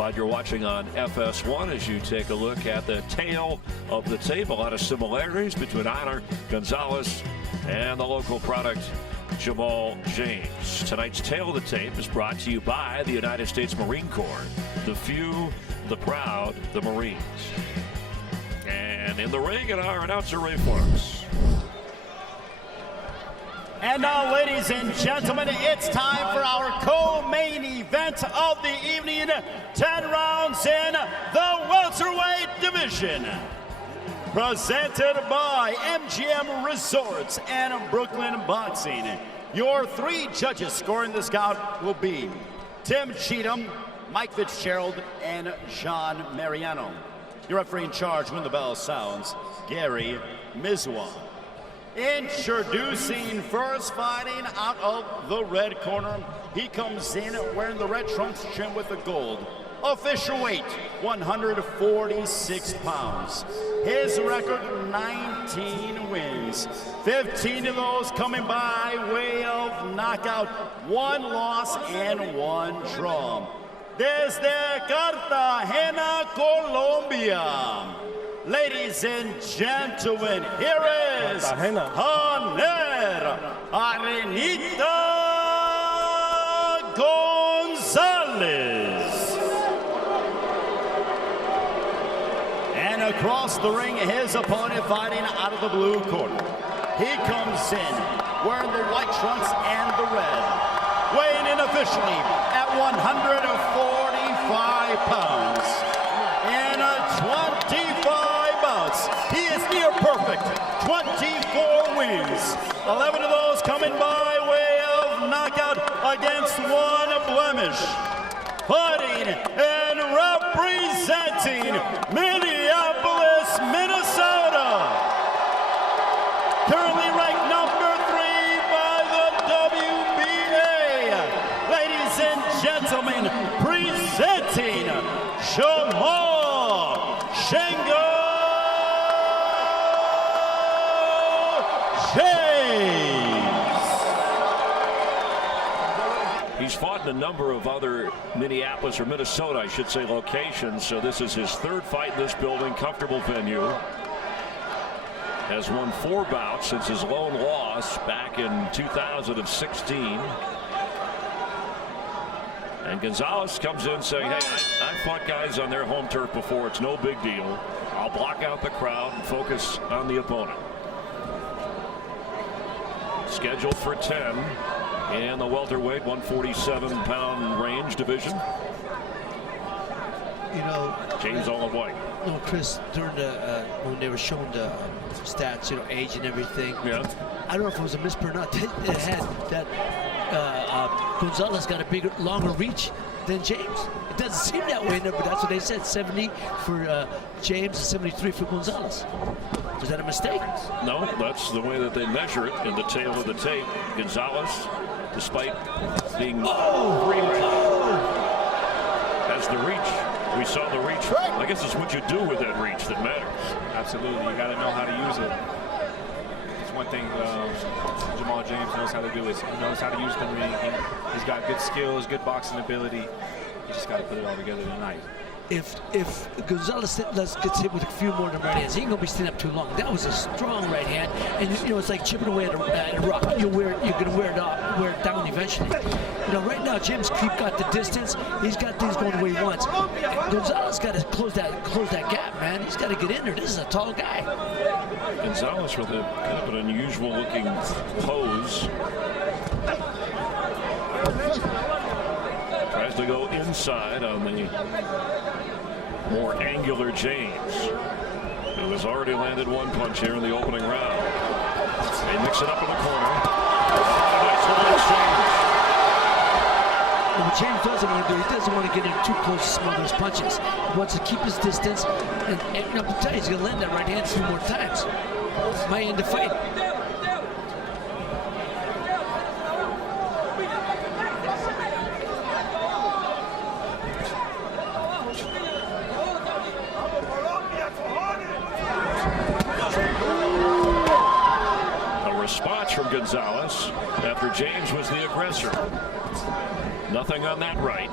Glad you're watching on FS1 as you take a look at the tail of the tape. A lot of similarities between Janer Gonzalez and the local product Jamal James. Tonight's tail of the tape is brought to you by the United States Marine Corps. The few, the proud, the Marines. And in the ring, and our announcer, Ray Fox. And now, ladies and gentlemen, it's time for our co-main event of the evening. 10 rounds in the welterweight division. Presented by MGM Resorts and Brooklyn Boxing. Your three judges scoring this bout will be Tim Cheatham, Mike Fitzgerald, and Jean Mariano. Your referee in charge when the bell sounds, Gary Miezwa. Introducing first, fighting out of the red corner. He comes in wearing the red trunks trimmed with the gold. Official weight, 146 pounds. His record, 19 wins. 15 of those coming by way of knockout. 1 loss and 1 draw. Desde Cartagena, Colombia. Ladies and gentlemen, here is Janer Gonzalez. And across the ring, his opponent fighting out of the blue corner. He comes in wearing the white trunks and the red. Weighing in officially at 145 pounds. In 25 bouts, he is near perfect. 24 wins. 11 of those coming by way of knockout against 1 blemish. Fighting and representing Minneapolis, Minnesota. Currently ranked number 3 by the WBA. Ladies and gentlemen, presenting Jamal James. He's fought in a number of other Minneapolis or Minnesota, I should say, locations. So this is his 3rd fight in this building, comfortable venue. Has won 4 bouts since his lone loss back in 2016. And Gonzalez comes in saying, hey, I've fought guys on their home turf before. It's no big deal. I'll block out the crowd and focus on the opponent. Scheduled for 10 in the welterweight 147-pound range division. You know, James all in white. You know, Chris, during the when they were showing the stats, you know, age and everything. Yeah. I don't know if it was a misprint or not. It had that Gonzalez got a bigger, longer reach than James. It doesn't seem that way, but that's what they said. 70 for James and 73 for Gonzalez. Was that a mistake? No, that's the way that they measure it in the tail of the tape. Gonzalez, despite being has the reach. We saw the reach. I guess it's what you do with that reach that matters. Absolutely, you got to know how to use it. It's one thing Jamal James knows how to do is he knows how to use the ring. He's got good skills, good boxing ability. You just got to put it all together tonight. If Gonzalez gets hit with a few more than right hands, he ain't gonna be standing up too long. That was a strong right hand, and you know it's like chipping away at a rock. You're gonna wear it down eventually. You know, right now James got the distance. He's got things going the way he wants. Gonzalez got to close that gap, man. He's got to get in there. This is a tall guy. Gonzalez with a kind of an unusual looking pose. Tries to go inside on the more angular James, who has already landed 1 punch here in the opening round. They mix it up in the corner. Nice little exchange. What James doesn't want to do, he doesn't want to get in too close to some of those punches. He wants to keep his distance, and I'm going to tell you, he's going to land that right hand 2 more times. Might end the fight. Response from Gonzalez after James was the aggressor. Nothing on that right.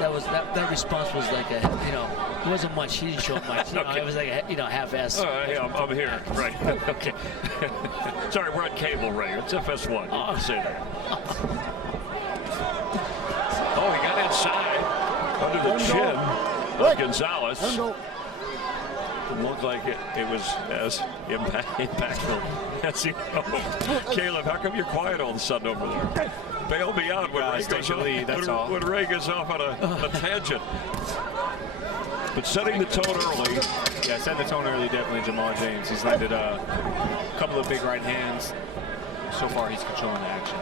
that response was like a, you know, it wasn't much. He didn't show much. You know, it was like a, you know, half-ass. Hey, I'm here. Right. Okay. Sorry, we're on cable, Ray. It's FS1. Oh. Say that. Oh, he got inside under the chin of Gonzalez. It looked like it was as impactful as he hoped. Caleb, how come you're quiet all of a sudden over there? Bail me out when Ray goes off, that's all. When Ray goes off on a tangent. But setting the tone early. Yeah, setting the tone early, definitely Jamal James. He's landed a couple of big right hands. So far, he's controlling the action.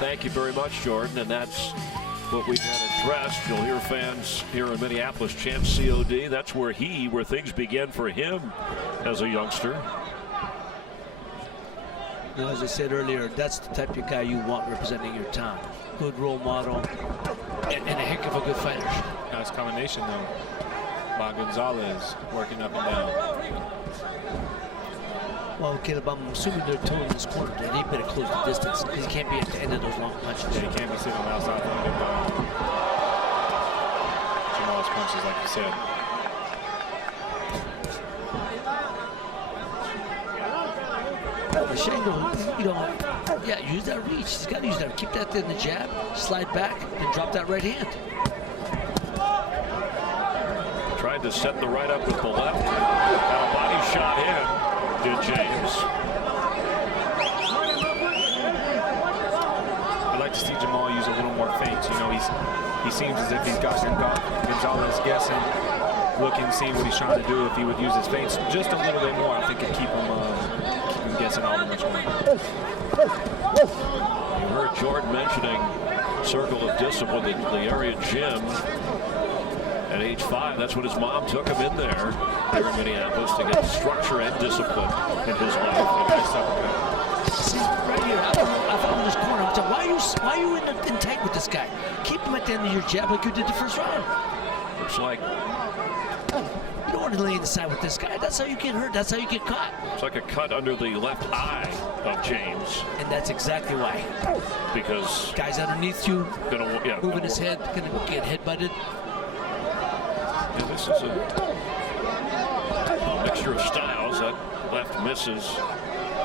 Thank you very much, Jordan. And that's what we had addressed. You'll hear fans here in Minneapolis chant COD. That's where things began for him as a youngster. You know, as I said earlier, that's the type of guy you want representing your town. Good role model and a heck of a good fighter. Nice combination though by Gonzalez, working up and down. Well, Caleb, I'm assuming they're told in this corner that he better close the distance because he can't be at the end of those long punches. Yeah, he can't be sitting on the outside landing Jamal's punches, like you said. Shango, you know, yeah, use that reach. He's got to use that. Keep that in the jab, slide back, and drop that right hand. Tried to set the right up with the left. Got a body shot in, did James. I'd like to see Jamal use a little more feints. You know, he seems as if he's got Gonzalez guessing, looking, seeing what he's trying to do. If he would use his feints just a little bit more, I think it'd keep him guessing all the much more. You heard Jordan mentioning circle of discipline, the area gym. At age 5, that's when his mom took him in there here in Minneapolis to get structure and discipline in his life. See, right here, I found this corner. I'm saying, why are you in tight with this guy? Keep him at the end of your jab like you did the first round. Looks like you don't want to lay in the side with this guy. That's how you get hurt. That's how you get caught. it's like a cut under the left eye of James. And that's exactly why. Because guys underneath you, moving his head, gonna get head-butted. Yeah, this is a mixture of styles. That left misses.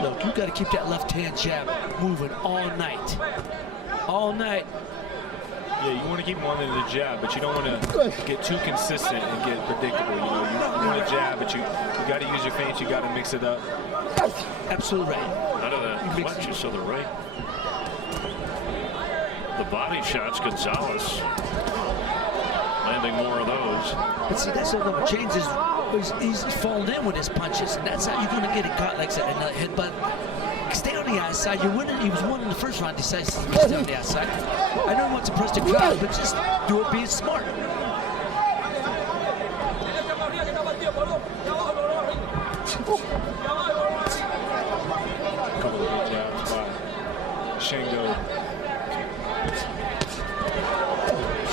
Look, you got to keep that left-hand jab moving all night. All night. Yeah, you want to keep him on the jab, but you don't want to get too consistent and get predictable. You know, you want to jab, but you got to use your feints. You got to mix it up. Absolutely right. Out of that clenches to the right. The body shots, Gonzalez landing more of those. But see, that's what James he's falling in with his punches, and that's how you're going to get it caught, like I said, in the headbutt. Stay on the outside. You're winning. He was winning the first round. Decides to stay on the outside. I know he wants to press the crowd, but just do it being smart. Couple of good jabs by Shango.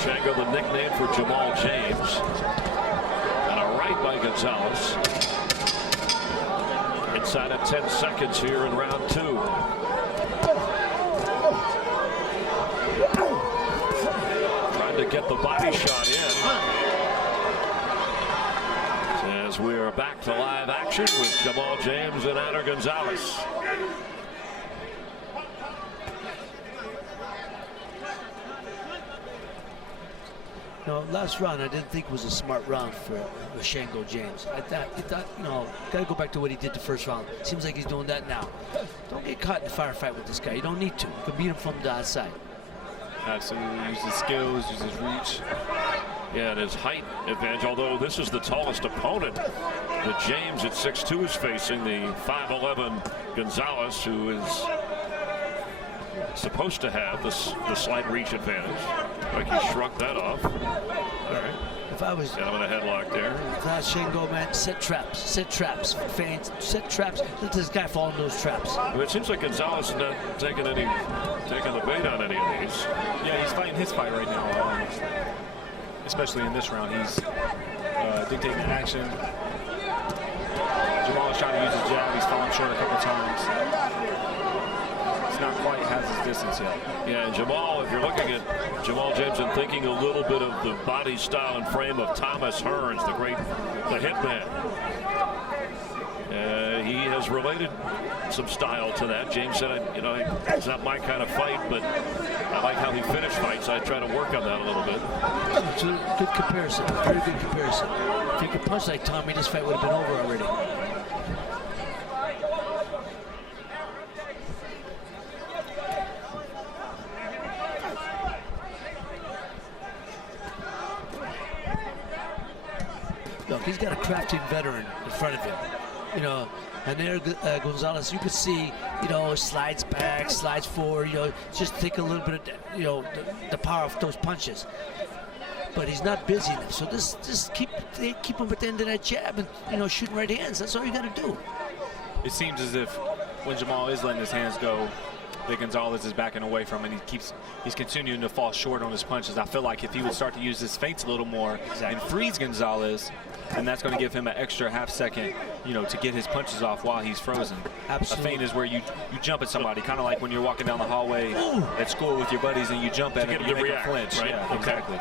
Shango, the nickname for Jamal James. And a right by Gonzalez. Inside of 10 seconds here in round 2. Trying to get the body shot in. As we are back to live action with Jamal James and Janer Gonzalez. No, last round I didn't think was a smart round for Shango James. I thought, you know, gotta go back to what he did the first round. Seems like he's doing that now. Don't get caught in a firefight with this guy. You don't need to. You can beat him from the outside. Absolutely, use his skills, use his reach. Yeah, and his height advantage, although this is the tallest opponent that James at 6'2" is facing, the 5'11" Gonzalez, who is supposed to have the slight reach advantage. Like he shrugged that off. All right. If I was got him in a headlock there. If I was Shango, man, set traps, feints, set traps. Let this guy fall in those traps. But it seems like Gonzalez is not taking the bait on any of these. Yeah, he's fighting his fight right now. Especially in this round, he's dictating the action. Jamal is trying to use his jab. He's falling short a couple times. He's not quite has his distance yet. Yeah, and Jamal, if you're looking at Jamal James and thinking a little bit of the body style and frame of Thomas Hearns, the hitman. He has related some style to that. James said, it's not my kind of fight, but I like how he finished fights. I try to work on that a little bit. It's a good comparison, very good comparison. If he could punch like Tommy, this fight would have been over already. Look, he's got a crafty veteran in front of him. Janer Gonzalez, you could see, slides back, slides forward, just take a little bit of, the power of those punches. But he's not busy enough. So just keep him at the end of that jab and, shooting right hands. That's all you got to do. It seems as if when Jamal is letting his hands go, that Gonzalez is backing away from him, and he's continuing to fall short on his punches. I feel like if he would start to use his feints a little more and freeze Gonzalez, then that's going to give him an extra half second, to get his punches off while he's frozen. Absolutely. A feint is where you jump at somebody, kind of like when you're walking down the hallway at school with your buddies and you jump at him and you make them flinch. Right? Yeah, exactly.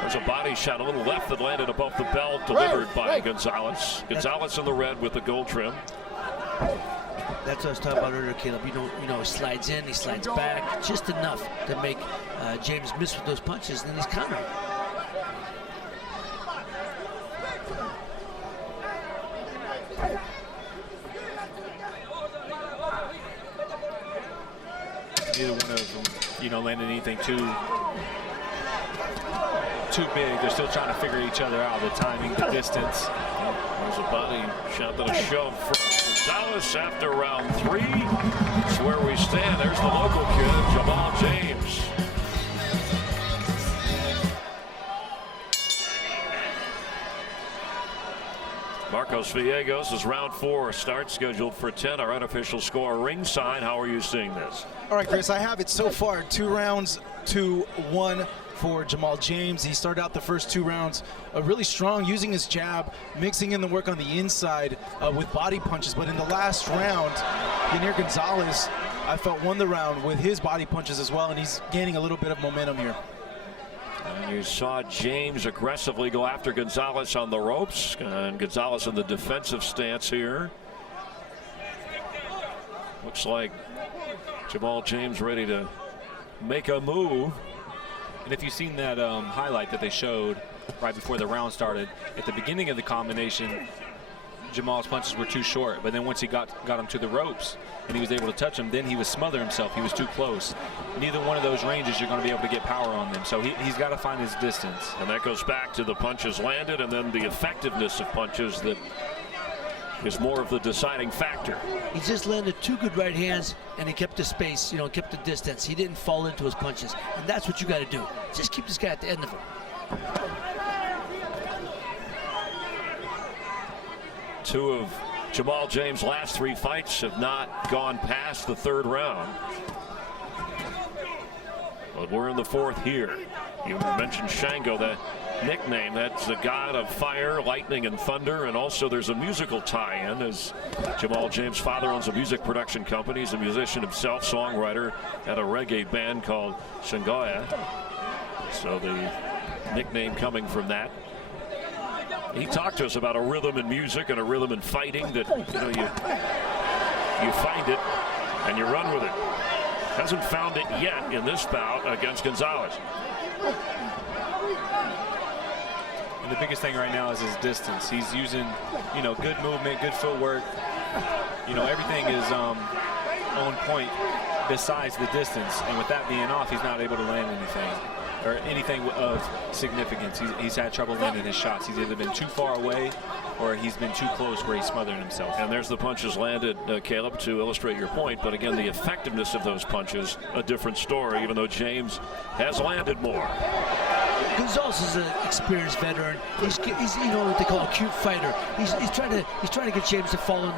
There's a body shot, a little left that landed above the belt, delivered by Gonzalez. Gonzalez in the red with the gold trim. That's what I was talking about earlier, Caleb. He slides in, he slides back, just enough to make James miss with those punches, and then he's countering. Neither one of them, landing anything too big. They're still trying to figure each other out, the timing, the distance. There's a body shot to the shove from Gonzalez after round 3. That's where we stand. There's the local kid, Jamal James. Marcos Villegas is round 4 start, scheduled for 10. Our unofficial score ringside. How are you seeing this? All right, Chris, I have it so far 2 rounds to 1 for Jamal James. He started out the first 2 rounds really strong, using his jab, mixing in the work on the inside with body punches. But in the last round, Janer Gonzalez, I felt, won the round with his body punches as well, and he's gaining a little bit of momentum here. And you saw James aggressively go after Gonzalez on the ropes, and Gonzalez in the defensive stance here. Looks like Jamal James ready to make a move. And if you've seen that highlight that they showed right before the round started, at the beginning of the combination, Jamal's punches were too short, but then once he got him to the ropes and he was able to touch him, then he was smothering himself. He was too close. Neither one of those ranges you're going to be able to get power on them, so he's got to find his distance. And that goes back to the punches landed and then the effectiveness of punches that is more of the deciding factor. He just landed 2 good right hands, and he kept the space, kept the distance. He didn't fall into his punches, and that's what you got to do. Just keep this guy at the end of him. 2 of Jamal James' last 3 fights have not gone past the 3rd round. But we're in the 4th here. You mentioned Shango, that nickname. That's the god of fire, lightning, and thunder. And also there's a musical tie-in, as Jamal James' father owns a music production company. He's a musician himself, songwriter, had a reggae band called Shangoya. So the nickname coming from that. He talked to us about a rhythm in music and a rhythm in fighting that, you find it and you run with it. Hasn't found it yet in this bout against Gonzalez. And the biggest thing right now is his distance. He's using, good movement, good footwork. Everything is on point besides the distance. And with that being off, he's not able to land anything or anything of significance. He's had trouble landing his shots. He's either been too far away or he's been too close where he's smothering himself. And there's the punches landed, Caleb, to illustrate your point. But again, the effectiveness of those punches, a different story, even though James has landed more. Gonzalez is an experienced veteran. He's what they call a cute fighter. He's trying to get James to follow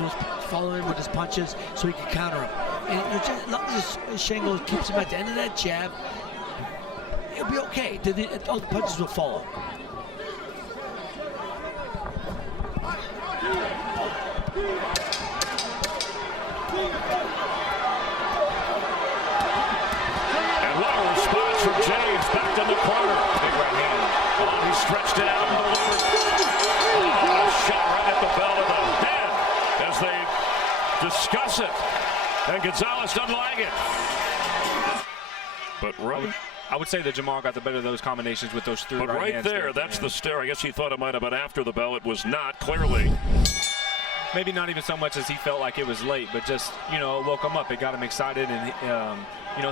in with his punches so he can counter him. And as long as Shango keeps him at the end of that jab, it'll be okay. All the punches will follow. punch from James, back to the corner. Big right hand. Oh, he stretched it out and delivered. Oh, a shot right at the bell of the head as they discuss it. And Gonzalez doesn't like it. But I would say that Jamal got the better of those combinations with those 3 but right right hands there, that's the stare. I guess he thought it might have been after the bell. It was not, clearly. Maybe not even so much as he felt like it was late, but just, it woke him up. It got him excited, and,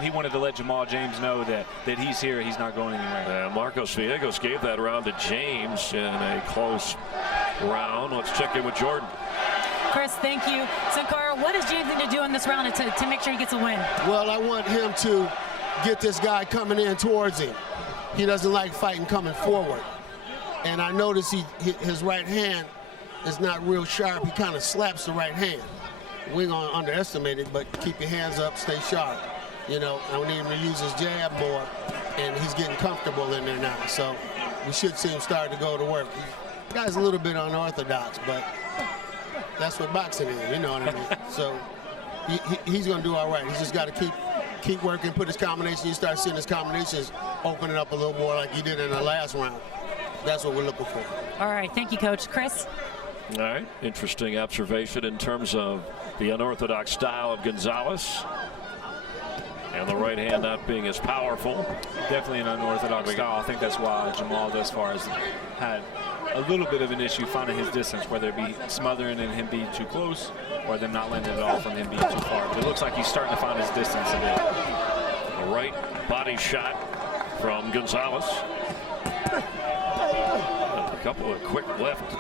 he wanted to let Jamal James know that he's here, he's not going anywhere. Marcos Villegas gave that round to James in a close round. Let's check in with Jordan. Chris, thank you. So, Carl, what does James need to do in this round to make sure he gets a win? Well, I want him to get this guy coming in towards him. He doesn't like fighting coming forward. And I notice his right hand is not real sharp. He kind of slaps the right hand. We ain't gonna underestimate it, but keep your hands up, stay sharp. I need him to use his jab more, and he's getting comfortable in there now. So we should see him start to go to work. The guy's a little bit unorthodox, but that's what boxing is, you know what I mean? So he's gonna do all right. He's just got to keep working, put his combination. You start seeing his combinations opening up a little more like he did in the last round. That's what we're looking for. All right, thank you, Coach. Chris? All right, interesting observation in terms of the unorthodox style of Gonzalez. And the right hand not being as powerful. Definitely an unorthodox style. I think that's why Jamal thus far has had a little bit of an issue finding his distance, whether it be smothering and him being too close or them not landing at all from him being too far. But it looks like he's starting to find his distance a bit. A right body shot from Gonzalez. A couple of quick left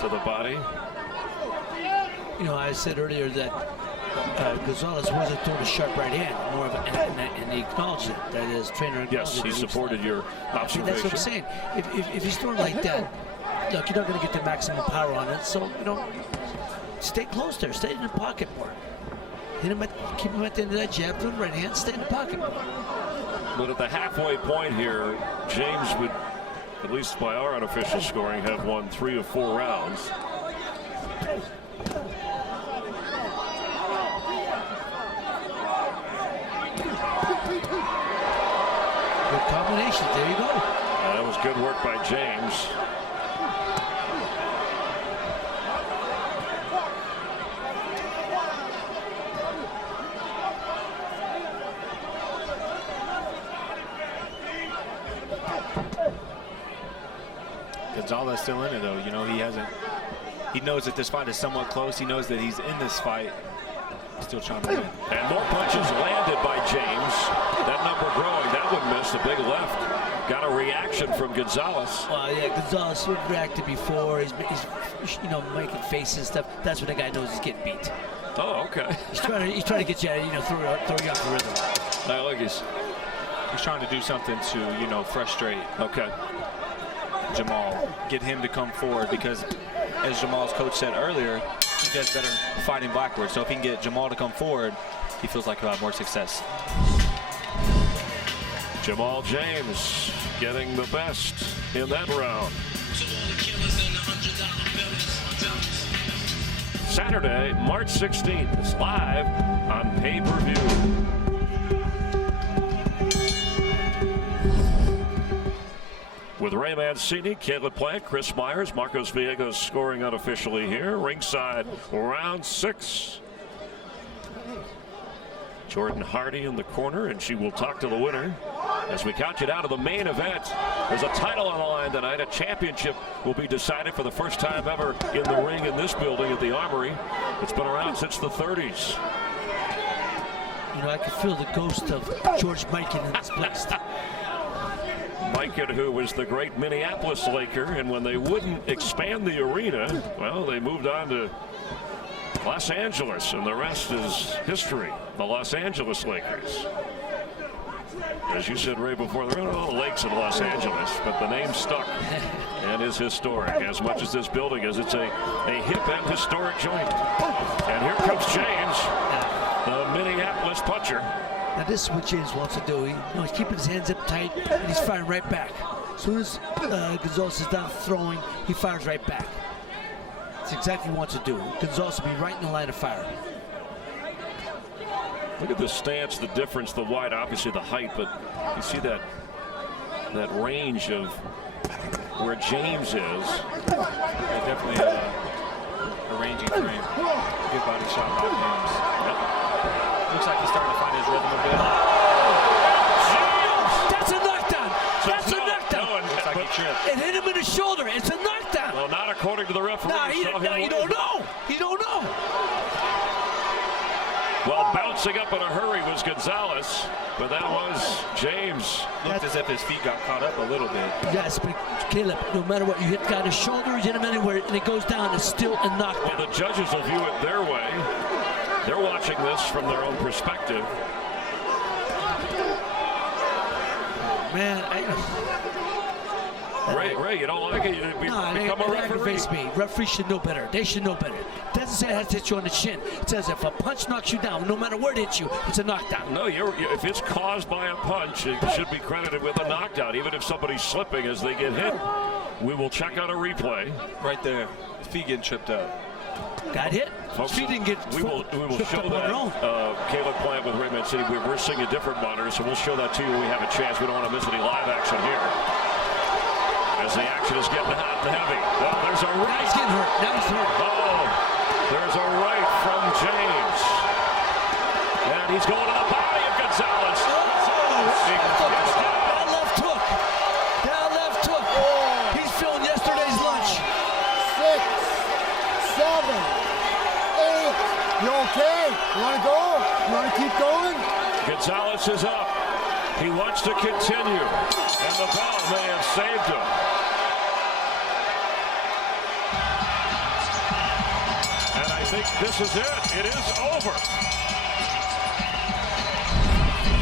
to the body. I said earlier that Gonzalez wasn't throwing a sharp right hand, more of and he acknowledged it. That is, trainer acknowledged Yes, he supported your observation. That's what I'm saying. If he's throwing like that, look, you're not going to get the maximum power on it. So, stay close there. Stay in the pocket more. Keep him at the end of that jab, throw the right hand, stay in the pocket more. But at the halfway point here, James would, at least by our unofficial scoring, have won 3 of 4 rounds. Good combination. There you go. That was good work by James. Gonzalez still in it, though. He knows that this fight is somewhat close. He knows that he's in this fight. Still trying to win. And more punches landed by James. That number growing. That one missed. A big left. Got a reaction from Gonzalez. Well, yeah, Gonzalez reacted before. He's making faces and stuff. That's when the guy knows he's getting beat. Oh, okay. He's trying to get you, throw you off the rhythm. I like he's trying to do something to, frustrate. Okay. Jamal, get him to come forward, because as Jamal's coach said earlier, he does better fighting backwards. So if he can get Jamal to come forward, he feels like he'll have more success. Jamal James getting the best in that round. Saturday, March 16th is live on pay-per-view. With Ray Mancini, Caleb Plant, Chris Myers, Marcos Villegas scoring unofficially here. Ringside, round 6. Jordan Hardy in the corner, and she will talk to the winner as we count you down to the main event. There's a title on the line tonight. A championship will be decided for the first time ever in the ring in this building at the Armory. It's been around since the 30s. I can feel the ghost of George Mikan in this place. Mikan, who was the great Minneapolis Laker, and when they wouldn't expand the arena, well, they moved on to Los Angeles, and the rest is history. The Los Angeles Lakers. As you said, Ray, before, there are all the lakes in Los Angeles, but the name stuck and is historic, as much as this building is. It's a hip and historic joint. And here comes James, the Minneapolis puncher. Now this is what James wants to do. He's keeping his hands up tight, and he's firing right back. As soon as Gonzalez is done throwing, he fires right back. That's exactly what he wants to do. Gonzalez will be right in the line of fire. Look at the stance, the difference, the wide, obviously the height, but you see that range of where James is. Yeah, definitely a ranging frame. Good body shot by James. Yep. Looks like he's starting to find his rhythm a bit. James! That's a knockdown. That's a knockdown. No, Looks like he tripped. It hit him in the shoulder. It's a knockdown. Well, not according to the referee. No, you don't know. You don't know. Well, bouncing up in a hurry was Gonzalez, but that was James. Looked as if his feet got caught up a little bit. Yes, but Caleb, no matter what, you hit the guy in the shoulder, you hit him anywhere, and it goes down, it's still a knockdown. Well, the judges will view it their way. They're watching this from their own perspective. Man, Ray, you don't like it? You become a referee. Aggravates me. Referees should know better. They should know better. It doesn't say it has to hit you on the chin. It says if a punch knocks you down, no matter where it hits you, it's a knockdown. No, if it's caused by a punch, it should be credited with a knockdown, even if somebody's slipping as they get hit. We will check out a replay. Right there. His feet getting tripped up. Got hit? Folks, She didn't get we will show that. Caleb Plant with Raymond City. We're seeing a different monitor, so we'll show that to you when we have a chance. We don't want to miss any live action here. As the action is getting hot and heavy. Well, there's a right. Now he's getting hurt. Now he's hurt. Oh, there's a right from James. And he's going to the body of Gonzalez. That left hook. That left hook. He's feeling yesterday's lunch. 6, 7, 8. You okay? You want to go? You want to keep going? Gonzalez is up. He wants to continue. And the bell may have saved him. And I think this is it. It is over.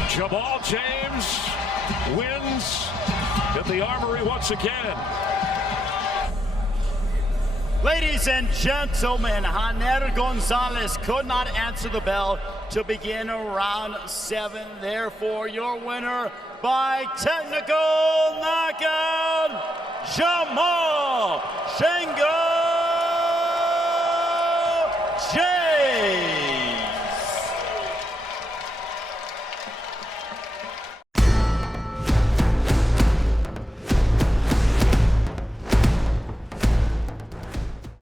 Jamal James wins at the Armory once again. Ladies and gentlemen, Janer Gonzalez could not answer the bell to begin round 7. Therefore, your winner by technical knockout, Jamal